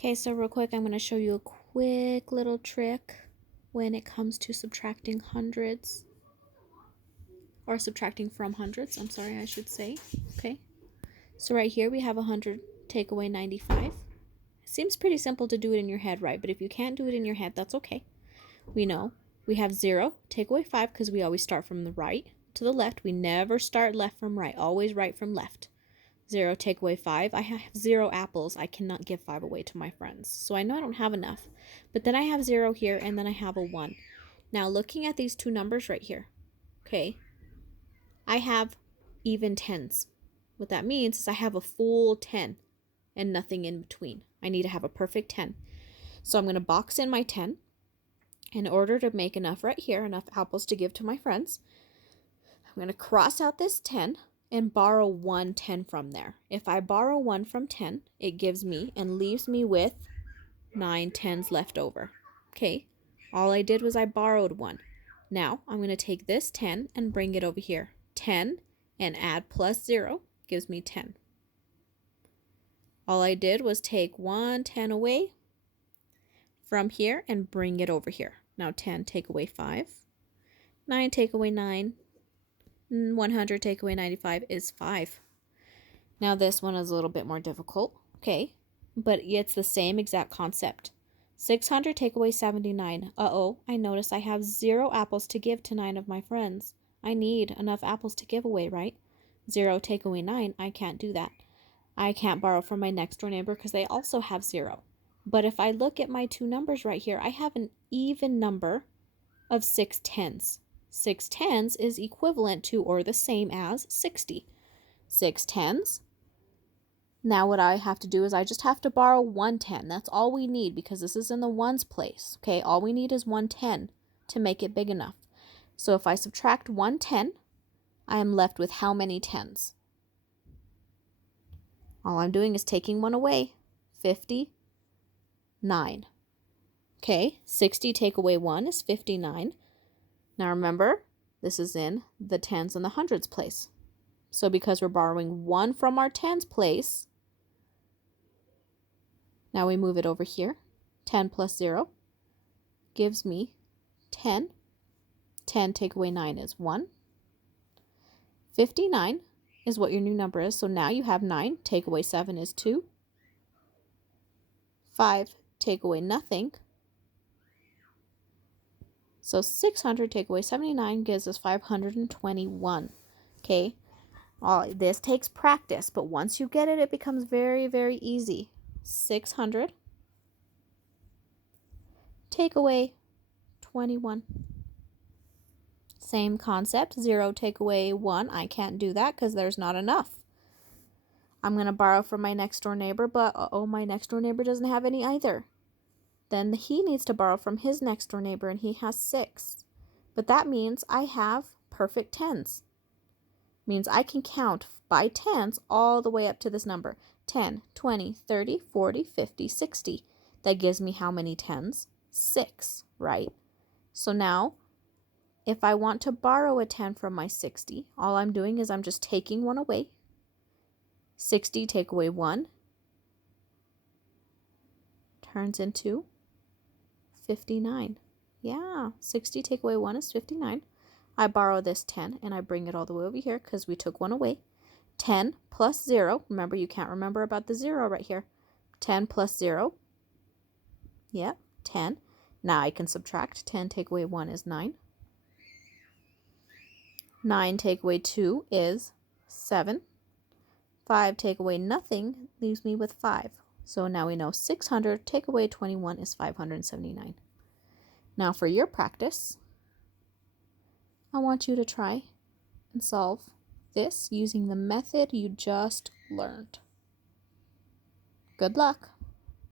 Okay, so real quick, I'm going to show you a quick little trick when it comes to subtracting hundreds, or subtracting from hundreds, I'm sorry, I should say. Okay, so right here we have 100, take away 95. It seems pretty simple to do it in your head, right? But if you can't do it in your head, that's okay. We know we have 0, take away 5, because we always start from the right to the left. We never start left from right, always right from left. 0, take away 5. I have 0 apples. I cannot give 5 away to my friends. So I know I don't have enough. But then I have 0 here, and then I have a 1. Now, looking at these two numbers right here, okay, I have even tens. What that means is I have a full 10 and nothing in between. I need to have a perfect 10. So I'm going to box in my 10 in order to make enough right here, enough apples to give to my friends. I'm going to cross out this 10 and borrow 1 10 from there. If I borrow 1 from 10, it gives me and leaves me with 9 10s left over. Okay, all I did was I borrowed 1. Now I'm going to take this 10 and bring it over here. 10 and add plus 0 gives me 10. All I did was take 1 10 away from here and bring it over here. Now 10 take away 5. 9 take away 9. 100 take away 95 is 5. Now this one is a little bit more difficult, okay, but it's the same exact concept. 600 take away 79. I notice I have 0 apples to give to 9 of my friends. I need enough apples to give away, right? 0 take away 9, I can't do that. I can't borrow from my next door neighbor because they also have 0. But if I look at my two numbers right here, I have an even number of 6 10s. 6 10s is equivalent to or the same as 60. 6 10s. Now what I have to do is I just have to borrow 1 10. That's all we need because this is in the ones place. Okay, all we need is 1 10 to make it big enough. So if I subtract 1 10, I am left with how many 10s? All I'm doing is taking 1 away. 59. Okay, 60 take away 1 is 59. Now remember, this is in the tens and the hundreds place. So because we're borrowing 1 from our tens place, now we move it over here. 10 plus 0 gives me 10. 10 take away 9 is 1. 59 is what your new number is. So now you have 9. Take away 7 is 2. 5 take away nothing. So 600 take away 79 gives us 521. Okay. This takes practice, but once you get it, it becomes very, very easy. 600 take away 21. Same concept. 0 take away 1. I can't do that because there's not enough. I'm going to borrow from my next door neighbor, but my next door neighbor doesn't have any either. Then he needs to borrow from his next door neighbor, and he has 6. But that means I have perfect tens. Means I can count by tens all the way up to this number. 10, 20, 30, 40, 50, 60. That gives me how many tens? 6, right? So now, if I want to borrow a 10 from my 60, all I'm doing is I'm just taking 1 away. 60 take away 1 turns into 59. Yeah, 60 take away 1 is 59. I borrow this 10 and I bring it all the way over here because we took 1 away. 10 plus 0. Remember, you can't remember about the 0 right here. 10 plus 0. Yeah, 10. Now I can subtract. 10 take away 1 is 9. 9 take away 2 is 7. 5 take away nothing leaves me with 5. So now we know 600 take away 21 is 579. Now for your practice, I want you to try and solve this using the method you just learned. Good luck.